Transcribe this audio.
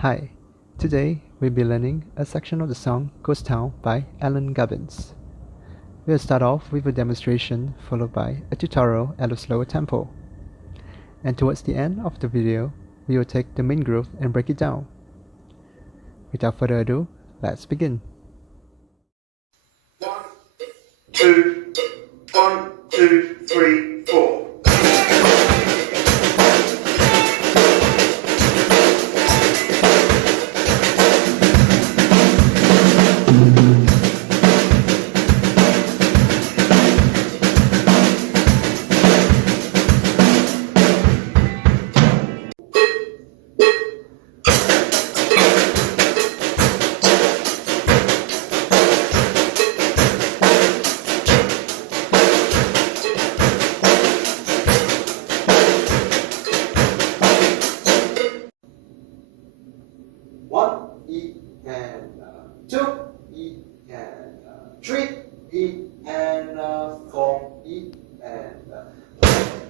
Hi, today we'll be learning a section of the song Ghost Town by Alan Gubbins. We'll start off with a demonstration followed by a tutorial at a slower tempo. And towards the end of the video, we will take the main groove and break it down. Without further ado, let's begin. 1, 2, 1, 2, 3, 4. One E and 2 E and 3 E and 4 E and